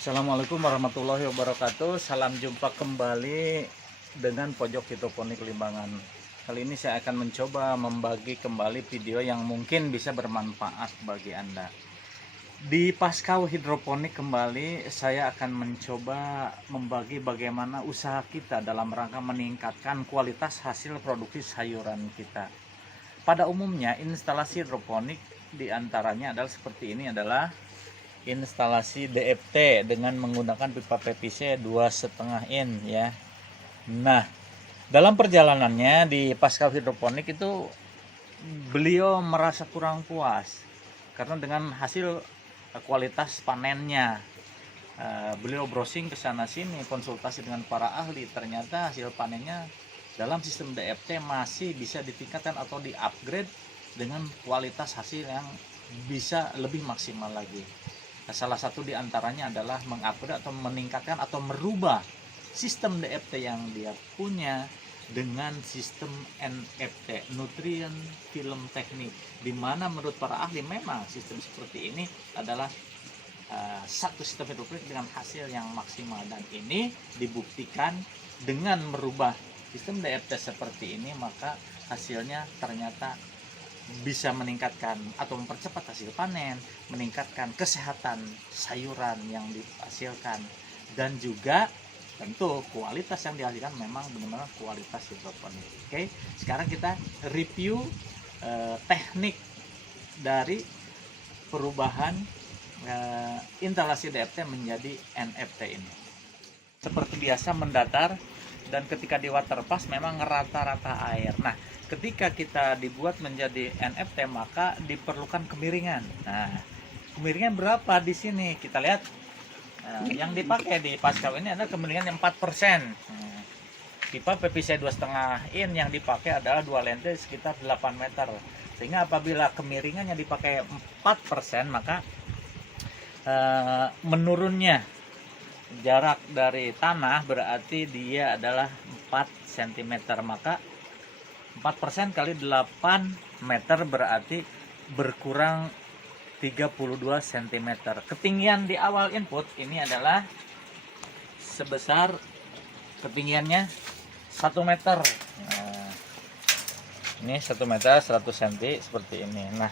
Assalamualaikum warahmatullahi wabarakatuh. Salam jumpa kembali dengan Pojok Hidroponik Limbangan. Kali ini saya akan mencoba membagi kembali video yang mungkin bisa bermanfaat bagi Anda. Di Paskau Hidroponik kembali saya akan mencoba membagi bagaimana usaha kita dalam rangka meningkatkan kualitas hasil produksi sayuran kita. Pada umumnya instalasi hidroponik diantaranya adalah seperti ini, adalah instalasi DFT dengan menggunakan pipa PVC 2,5 in ya. Nah, dalam perjalanannya di Paskau Hidroponik itu beliau merasa kurang puas karena dengan hasil kualitas panennya. Beliau browsing ke sana sini, konsultasi dengan para ahli, ternyata hasil panennya dalam sistem DFT masih bisa ditingkatkan atau di-upgrade dengan kualitas hasil yang bisa lebih maksimal lagi. Salah satu diantaranya adalah mengupgrade atau meningkatkan atau merubah sistem DFT yang dia punya dengan sistem NFT, Nutrient Film Technique, di mana menurut para ahli memang sistem seperti ini adalah satu sistem hidroponik dengan hasil yang maksimal, dan ini dibuktikan dengan merubah sistem DFT seperti ini, maka hasilnya ternyata bisa meningkatkan atau mempercepat hasil panen, meningkatkan kesehatan sayuran yang dihasilkan, dan juga tentu kualitas yang dihasilkan memang benar-benar kualitas hidroponik. Oke, sekarang kita review teknik dari perubahan instalasi DFT menjadi NFT ini. Seperti biasa mendatar, dan ketika di waterpass memang rata-rata air. Nah, ketika kita dibuat menjadi NFT maka diperlukan kemiringan. Nah, kemiringan berapa di sini? Kita lihat. Yang dipakai di Paskau ini adalah kemiringan yang 4%. Pipa PVC 2,5 in yang dipakai adalah 2 lente sekitar 8 meter. Sehingga apabila kemiringan yang dipakai 4%, maka menurunnya jarak dari tanah berarti dia adalah 4 cm, maka 4% kali 8 meter berarti berkurang 32 cm. Ketinggian di awal input ini adalah sebesar ketinggiannya 1 meter. Nah, ini 1 meter 100 cm seperti ini. Nah,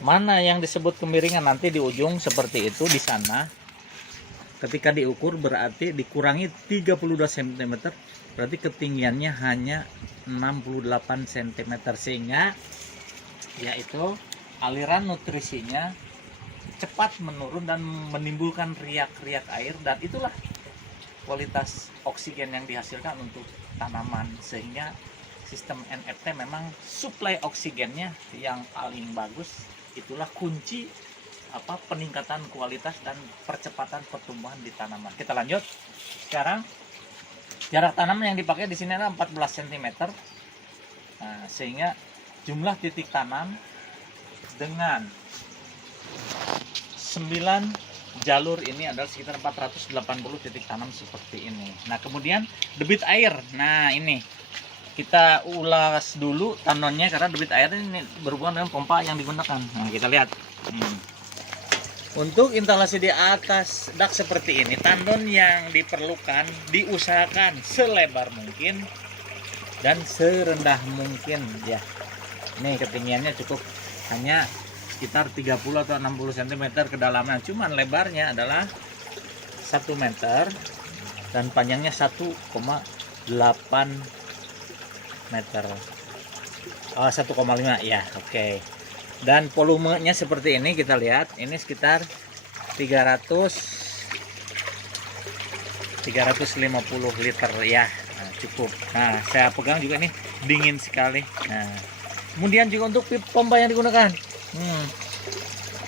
mana yang disebut kemiringan nanti di ujung seperti itu di sana. Ketika diukur berarti dikurangi 32 cm, berarti ketinggiannya hanya 68 cm, sehingga yaitu aliran nutrisinya cepat menurun dan menimbulkan riak-riak air, dan itulah kualitas oksigen yang dihasilkan untuk tanaman. Sehingga sistem NFT memang suplai oksigennya yang paling bagus. Itulah kunci peningkatan kualitas dan percepatan pertumbuhan di tanaman. Kita lanjut. Sekarang jarak tanam yang dipakai di sini adalah 14 cm. Nah, sehingga jumlah titik tanam dengan 9 jalur ini adalah sekitar 480 titik tanam seperti ini. Nah, kemudian debit air. Nah, ini kita ulas dulu tandonnya karena debit air ini berhubungan dengan pompa yang digunakan. Nah, kita lihat. Untuk instalasi di atas dak seperti ini, tandon yang diperlukan diusahakan selebar mungkin dan serendah mungkin ya. Ini ketinggiannya cukup hanya sekitar 30 atau 60 cm kedalaman, cuman lebarnya adalah 1 meter dan panjangnya 1,8 meter. 1,5 ya, oke. Dan volumenya seperti ini, kita lihat ini sekitar 350 liter ya. Nah, cukup. Nah, saya pegang juga nih, dingin sekali. Nah, kemudian juga untuk pompa yang digunakan,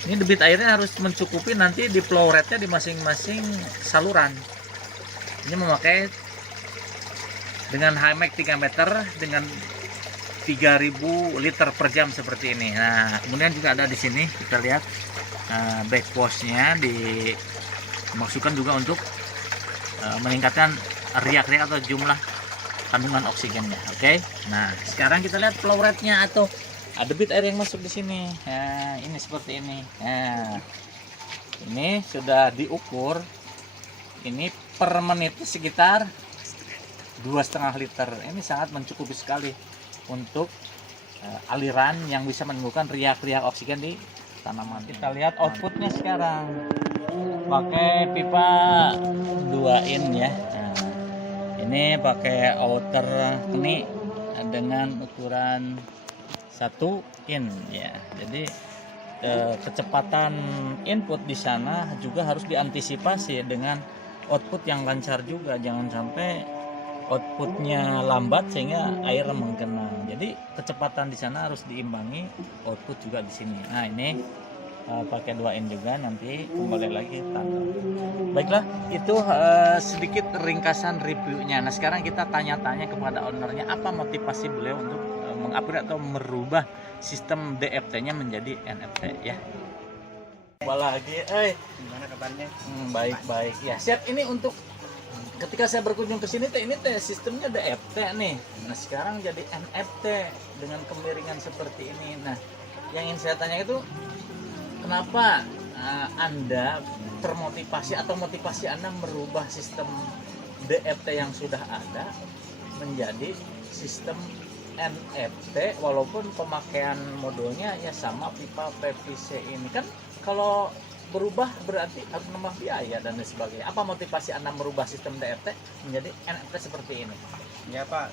ini debit airnya harus mencukupi nanti di flow rate-nya di masing-masing saluran. Ini memakai dengan HMX 3 meter dengan 3000 liter per jam seperti ini. Nah, kemudian juga ada di sini kita lihat backwash-nya dimaksudkan juga untuk meningkatkan riak-riak atau jumlah kandungan oksigennya. Oke. Nah, sekarang kita lihat flow rate-nya atau debit air yang masuk di sini. Nah, ini seperti ini. Nah, ini sudah diukur Ini per menit sekitar 2,5 liter. Ini sangat mencukupi sekali untuk aliran yang bisa menimbulkan riak-riak oksigen di tanaman. Kita lihat outputnya sekarang. Pakai pipa 2 in ya. Nah, ini pakai outer ini dengan ukuran 1 in ya. Jadi kecepatan input di sana juga harus diantisipasi dengan output yang lancar juga. Jangan sampai outputnya lambat sehingga air menggenang. Jadi kecepatan di sana harus diimbangi output juga di sini. Nah ini pakai 2 in juga, nanti kembali lagi tanam. Baiklah, itu sedikit ringkasan reviewnya. Nah sekarang kita tanya-tanya kepada ownernya apa motivasi beliau untuk mengupgrade atau merubah sistem DFT-nya menjadi NFT ya. Apalagi, Gimana kabarnya? Baik-baik ya. Siap, ini untuk ketika saya berkunjung ke sini ini sistemnya DFT nih. Nah sekarang jadi NFT dengan kemiringan seperti ini. Nah yang ingin saya tanya itu kenapa Anda termotivasi atau motivasi Anda merubah sistem DFT yang sudah ada menjadi sistem NFT walaupun pemakaian modulnya ya sama pipa PVC ini kan. Kalau berubah berarti harus nambah biaya dan lain sebagainya. Apa motivasi Anda merubah sistem DFT menjadi NFT seperti ini? Ya Pak,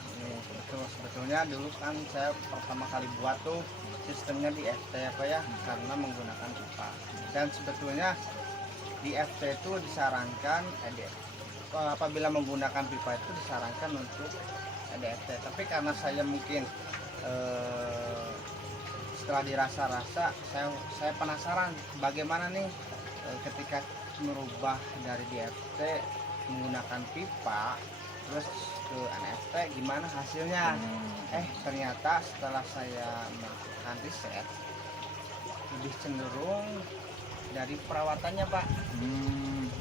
sebetulnya dulu kan saya pertama kali buat tuh sistemnya di FT apa ya, karena menggunakan pipa. Dan sebetulnya di FT itu disarankan apabila menggunakan pipa itu disarankan untuk DFT. Tapi karena saya mungkin setelah dirasa-rasa saya penasaran bagaimana nih ketika merubah dari DFT menggunakan pipa terus ke NFT gimana hasilnya. Ternyata setelah saya melakukan riset lebih cenderung dari perawatannya Pak.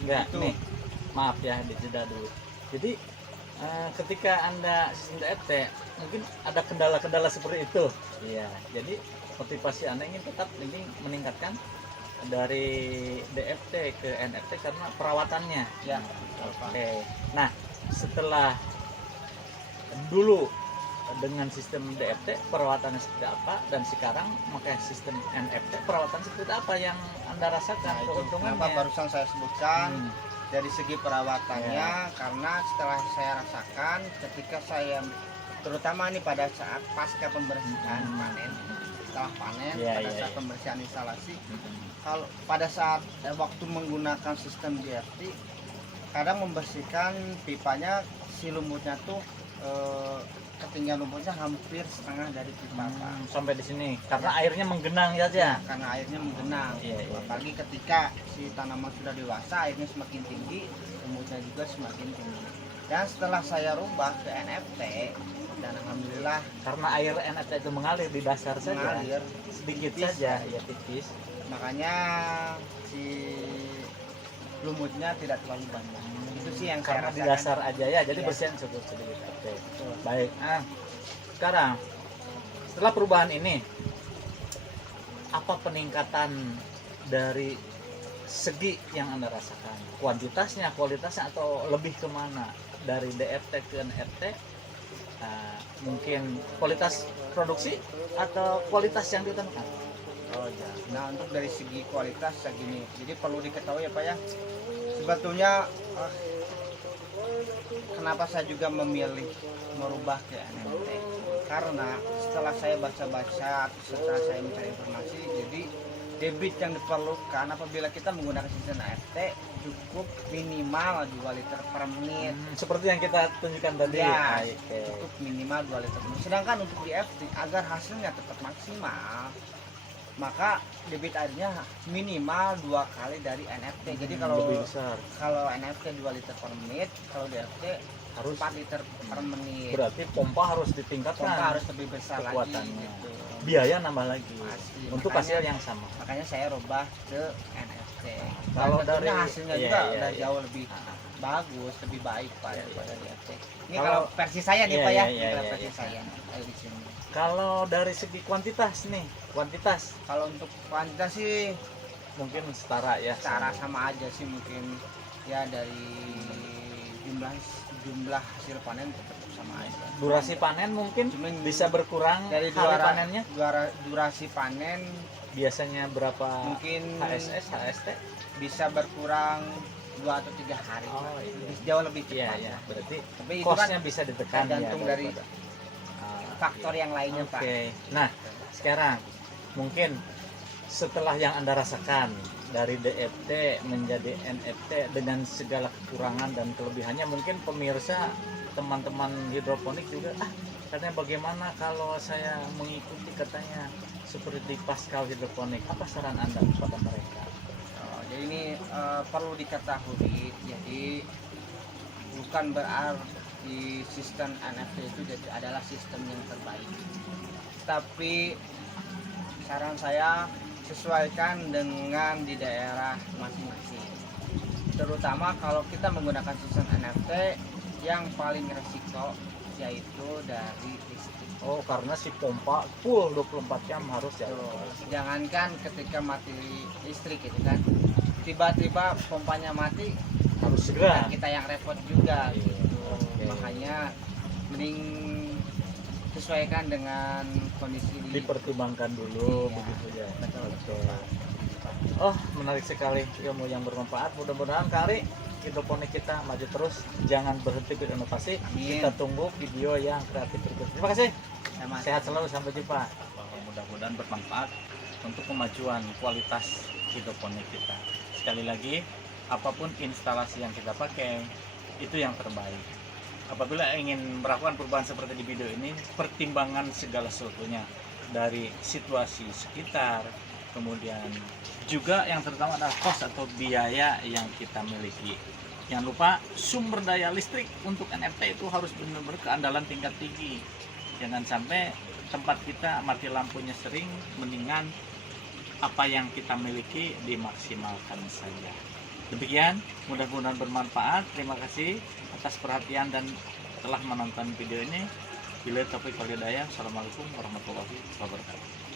Enggak, Itu. nih maaf ya dijeda dulu. Jadi ketika Anda sistem DFT mungkin ada kendala-kendala seperti itu. Iya, jadi motivasi Anda ingin tetap ini meningkatkan dari DFT ke NFT karena perawatannya. Ya. Oke. Nah, setelah dulu dengan sistem DFT perawatannya seperti apa dan sekarang pakai sistem NFT perawatan seperti apa yang Anda rasakan Nah, itu keuntungannya? kenapa barusan saya sebutkan dari segi perawatannya karena setelah saya rasakan ketika saya terutama nih pada saat pasca pembersihan panen, setelah panen pada saat pembersihan instalasi, kalau pada saat waktu menggunakan sistem DFT kadang membersihkan pipanya si lumutnya tuh ketinggian lumutnya hampir setengah dari pipa sampai di sini karena airnya menggenang saja. Karena airnya menggenang. Apalagi ketika si tanaman sudah dewasa airnya semakin tinggi, lumutnya juga semakin tinggi. Dan setelah saya rubah ke NFT dan alhamdulillah karena air NFT itu mengalir di dasar saja, sedikit tipis saja ya tipis, makanya si lumutnya tidak terlalu banyak. Itu sih yang karena saya di dasar aja ya, jadi bersihin sedikit. Oke. Baik. Sekarang setelah perubahan ini apa peningkatan dari segi yang Anda rasakan? Kuantitasnya, kualitasnya, atau lebih kemana dari DFT ke NFT? Mungkin kualitas produksi atau kualitas yang diutamakan? Oh ya. Nah untuk dari segi kualitas segini, jadi perlu diketahui ya Pak ya. Sebetulnya kenapa saya juga memilih merubah ke NFT? Karena setelah saya baca-baca, setelah saya mencari informasi, jadi debit yang diperlukan apabila kita menggunakan sistem NFT cukup minimal 2 liter per menit. Seperti yang kita tunjukkan tadi. Ya, cukup minimal 2 liter per menit. Sedangkan untuk DFT agar hasilnya tetap maksimal, maka debit airnya minimal 2 kali dari NFT. Jadi kalau lebih besar. Kalau NFT 2 liter per menit, kalau DFT harus 4 liter per menit. Berarti pompa harus ditingkatkan. Pompa harus lebih besar kekuatannya. Lagi, gitu. Biaya nambah lagi. Pasti. Untuk hasil yang sama. Makanya saya rubah ke NFT. Kalau dari hasilnya juga udah jauh lebih bagus, lebih baik daripada DFT. Ini kalau versi saya nih Pak ya, versi saya di sini. Kalau dari segi kuantitas nih, kalau untuk kuantitas sih mungkin setara ya. Setara sama aja sih mungkin. ya dari jumlah hasil panen tetap sama aja. Durasi panen mungkin Cuman bisa berkurang dari hari panennya. durasi panen Biasanya berapa mungkin HSS, HST? bisa berkurang 2 atau 3 hari. Oh, iya. Jauh lebih Iya, cepat. ya. Berarti Tapi itu cost-nya kan bisa ditekan tergantung ya, dari daripada- faktor yang lainnya, Oke. Pak. Nah, sekarang mungkin setelah yang Anda rasakan dari DFT menjadi NFT dengan segala kekurangan dan kelebihannya, mungkin pemirsa teman-teman hidroponik juga katanya bagaimana kalau saya mengikuti katanya seperti Pascal hidroponik, apa saran Anda kepada mereka? Jadi ini perlu diketahui, jadi bukan berarti sistem NFT itu adalah sistem yang terbaik, tapi saran saya sesuaikan dengan di daerah masing-masing, terutama kalau kita menggunakan sistem NFT yang paling resiko yaitu dari listrik. Oh, karena si pompa full 24 jam harus ya. Jangankan ketika mati listrik itu kan, tiba-tiba pompanya mati, Harus segera. kita yang repot juga gitu. Oke. Makanya mending sesuaikan dengan kondisi Dipertimbangkan dulu Iya, begitu ya. betul, Oke. betul, Pak. Oh, menarik sekali, ilmu yang bermanfaat. Mudah-mudahan Kari hidroponik kita maju terus, jangan berhenti berinovasi. Amin. Kita tunggu video yang kreatif berikutnya. Terima kasih. Sama. Sehat selalu, sampai jumpa. Mudah-mudahan bermanfaat untuk kemajuan kualitas hidroponik kita. Sekali lagi, apapun instalasi yang kita pakai, itu yang terbaik. Apabila ingin melakukan perubahan seperti di video ini, pertimbangan segala sesuatunya dari situasi sekitar, kemudian juga yang terutama adalah cost atau biaya yang kita miliki. Jangan lupa sumber daya listrik untuk NFT itu harus benar-benar keandalan tingkat tinggi. Jangan sampai tempat kita mati lampunya sering, mendingan apa yang kita miliki dimaksimalkan saja. Demikian, mudah-mudahan bermanfaat. Terima kasih atas perhatian dan telah menonton video ini. Bila taufiq wal hidayah. Assalamualaikum warahmatullahi wabarakatuh.